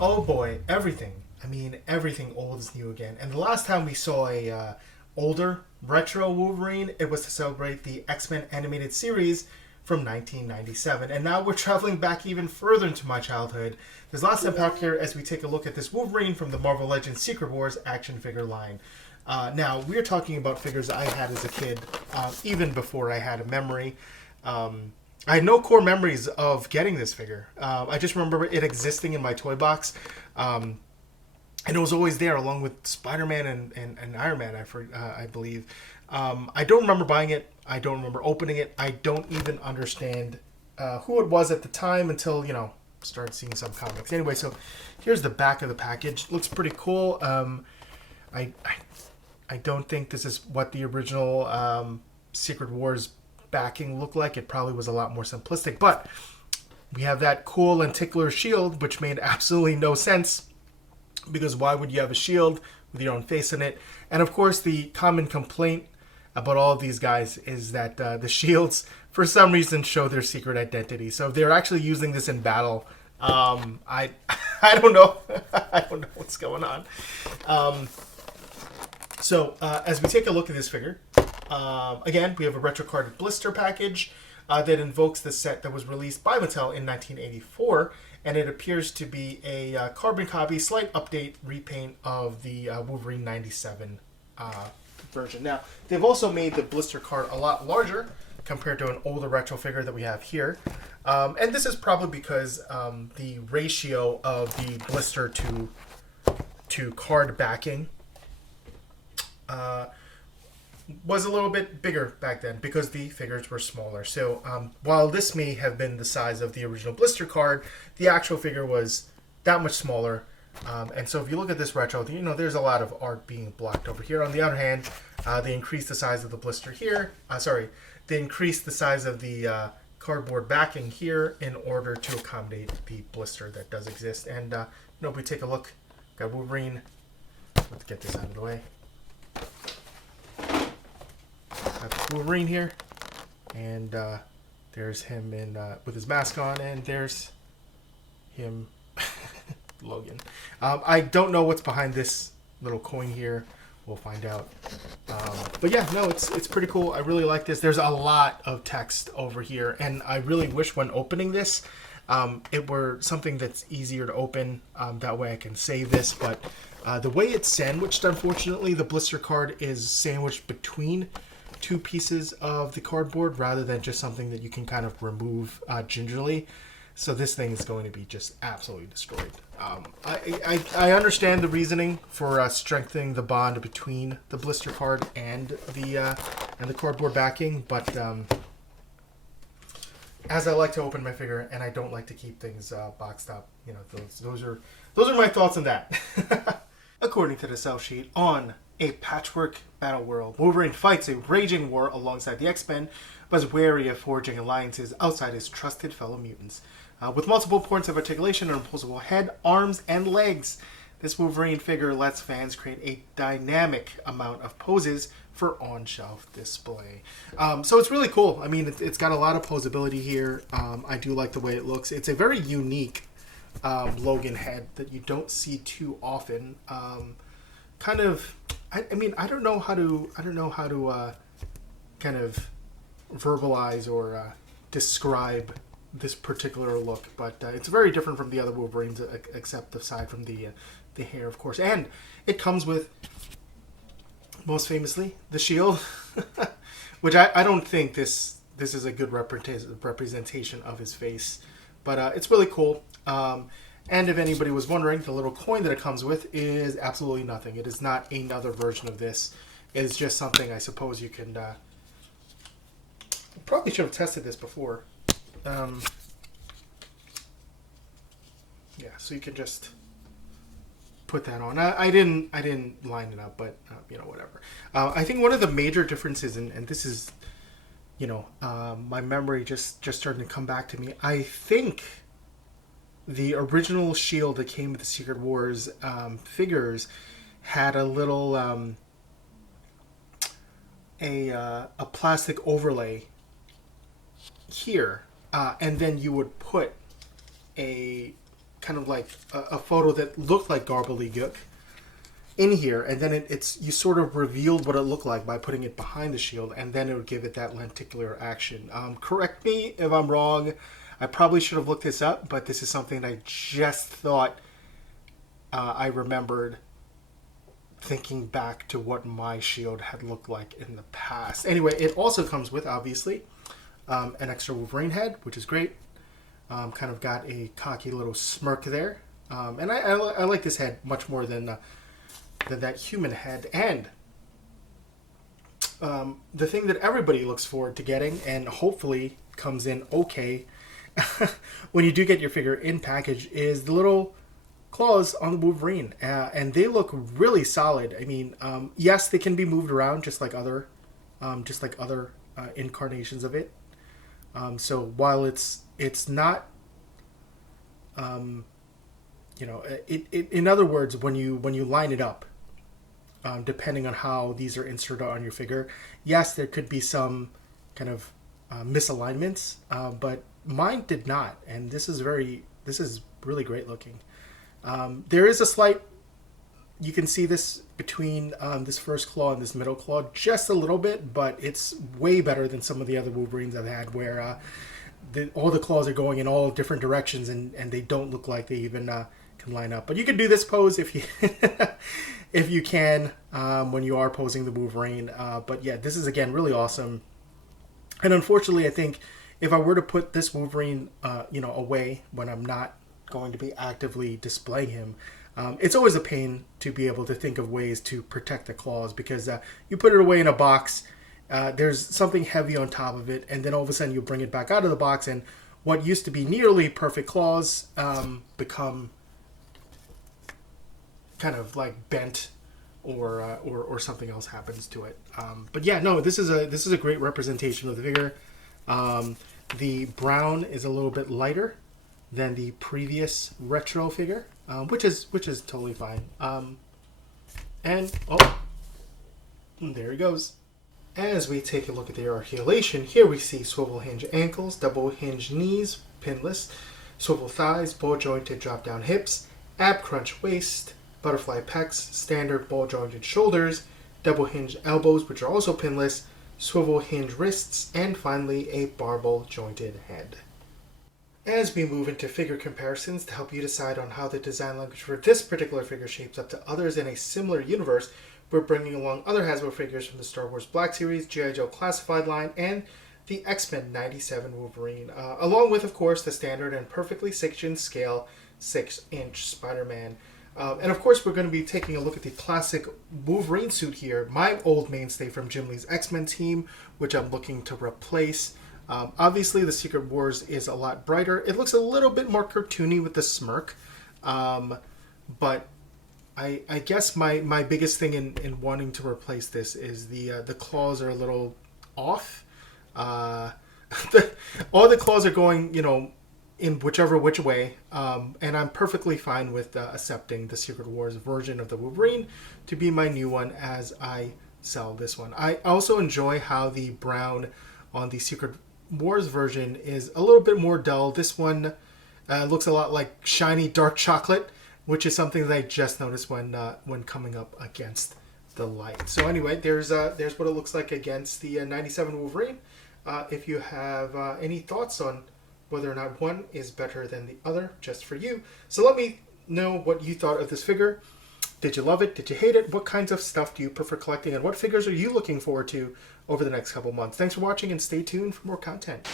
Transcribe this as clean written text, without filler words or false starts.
Oh boy, everything. I mean, everything old is new again. And the last time we saw a older retro Wolverine, it was to celebrate the X-Men animated series from 1997. And now we're traveling back even further into my childhood. There's lots to unpack here as we take a look at this Wolverine from the Marvel Legends Secret Wars action figure line. Now, we're talking about figures I had as a kid, even before I had a memory. I had no core memories of getting this figure. I just remember it existing in my toy box. And it was always there along with Spider-Man and Iron Man, I believe. I don't remember buying it. I don't remember opening it. I don't even understand who it was at the time until, started seeing some comics. Anyway, so here's the back of the package. Looks pretty cool. I don't think this is what the original Secret Wars backing looked like. It probably was a lot more simplistic, but we have that cool lenticular shield, which made absolutely no sense, because why would you have a shield with your own face in it? And of course, the common complaint about all of these guys is that the shields, for some reason, show their secret identity. So if they're actually using this in battle, I don't know. I don't know what's going on. So as we take a look at this figure, again, we have a retro carded blister package that invokes the set that was released by Mattel in 1984, and it appears to be a carbon copy, slight update, repaint of the Wolverine 97 version. Now, they've also made the blister card a lot larger compared to an older retro figure that we have here. And this is probably because the ratio of the blister to card backing was a little bit bigger back then because the figures were smaller. So while this may have been the size of the original blister card, the actual figure was that much smaller. And so if you look at this retro, there's a lot of art being blocked over here. On the other hand, they increased the size of the blister here. They increased the size of the cardboard backing here in order to accommodate the blister that does exist. And if we take a look, got Wolverine. Let's get this out of the way. Wolverine here, and there's him with his mask on, and there's him, Logan. I don't know what's behind this little coin here. We'll find out. But yeah, no, it's pretty cool. I really like this. There's a lot of text over here, and I really wish when opening this, it were something that's easier to open. That way I can save this, but the way it's sandwiched, unfortunately, the blister card is sandwiched between two pieces of the cardboard rather than just something that you can kind of remove gingerly. So this thing is going to be just absolutely destroyed. I understand the reasoning for strengthening the bond between the blister card and the cardboard backing, but as I like to open my figure and I don't like to keep things boxed up, those are my thoughts on that. According to the sell sheet, on a patchwork battle world, Wolverine fights a raging war alongside the X-Men, but is wary of forging alliances outside his trusted fellow mutants. With multiple points of articulation, an opposable head, arms, and legs, this Wolverine figure lets fans create a dynamic amount of poses for on-shelf display. So it's really cool. I mean, it's got a lot of posability here. I do like the way it looks. It's a very unique Logan head that you don't see too often. I don't know how to kind of verbalize or describe this particular look, but it's very different from the other Wolverines, except aside from the hair, of course. And it comes with, most famously, the shield, which I don't think this is a good representation of his face, but it's really cool. And if anybody was wondering, the little coin that it comes with is absolutely nothing. It is not another version of this. It is just something I suppose you can... probably should have tested this before. Yeah, so you can just put that on. I didn't line it up, but whatever. I think one of the major differences, and this is, my memory just starting to come back to me. I think the original shield that came with the Secret Wars figures had a little a plastic overlay here, and then you would put a kind of like a photo that looked like gobbledygook in here, and then you sort of revealed what it looked like by putting it behind the shield, and then it would give it that lenticular action. Correct me if I'm wrong. I probably should have looked this up, but this is something I just thought I remembered thinking back to what my shield had looked like in the past. Anyway, it also comes with, obviously, an extra Wolverine head, which is great. Kind of got a cocky little smirk there. And I like this head much more than that human head. And the thing that everybody looks forward to getting, and hopefully comes in okay when you do get your figure in package, is the little claws on the Wolverine. And they look really solid. I mean, yes, they can be moved around just like other incarnations of it. So while it's not, in other words, when you line it up, depending on how these are inserted on your figure, yes, there could be some kind of misalignments, but mine did not, and this is really great looking. There is a slight, you can see this between this first claw and this middle claw just a little bit, but it's way better than some of the other Wolverines I've had, where all the claws are going in all different directions, and they don't look like they even can line up. But you can do this pose if you if you can, when you are posing the Wolverine. But yeah, this is again really awesome. And unfortunately, I think if I were to put this Wolverine away when I'm not going to be actively displaying him, it's always a pain to be able to think of ways to protect the claws, because you put it away in a box, there's something heavy on top of it, and then all of a sudden you bring it back out of the box, and what used to be nearly perfect claws become kind of like bent, or something else happens to it. But yeah, no, this is a great representation of the figure. The brown is a little bit lighter than the previous retro figure, which is totally fine. And there he goes. As we take a look at the articulation, here we see swivel hinge ankles, double hinge knees, pinless, swivel thighs, ball jointed drop down hips, ab crunch waist, butterfly pecs, standard ball jointed shoulders, double hinge elbows, which are also pinless, swivel hinge wrists, and finally a barbell jointed head. As we move into figure comparisons to help you decide on how the design language for this particular figure shapes up to others in a similar universe, we're bringing along other Hasbro figures from the Star Wars Black Series, G.I. Joe Classified line, and the X-Men 97 Wolverine, along with, of course, the standard and perfectly sectioned scale 6-inch Spider-Man. And of course, we're going to be taking a look at the classic Wolverine suit here, my old mainstay from Jim Lee's X-Men team, which I'm looking to replace. Obviously, the Secret Wars is a lot brighter. It looks a little bit more cartoony with the smirk. But I guess my biggest thing in wanting to replace this is the claws are a little off. All the claws are going, in which way. And I'm perfectly fine with accepting the Secret Wars version of the Wolverine to be my new one as I sell this one. I also enjoy how the brown on the Secret Wars version is a little bit more dull. This one looks a lot like shiny dark chocolate, which is something that I just noticed when coming up against the light. So anyway, there's what it looks like against the 97 Wolverine. If you have any thoughts on whether or not one is better than the other, just for you. So let me know what you thought of this figure. Did you love it? Did you hate it? What kinds of stuff do you prefer collecting? And what figures are you looking forward to over the next couple months? Thanks for watching, and stay tuned for more content.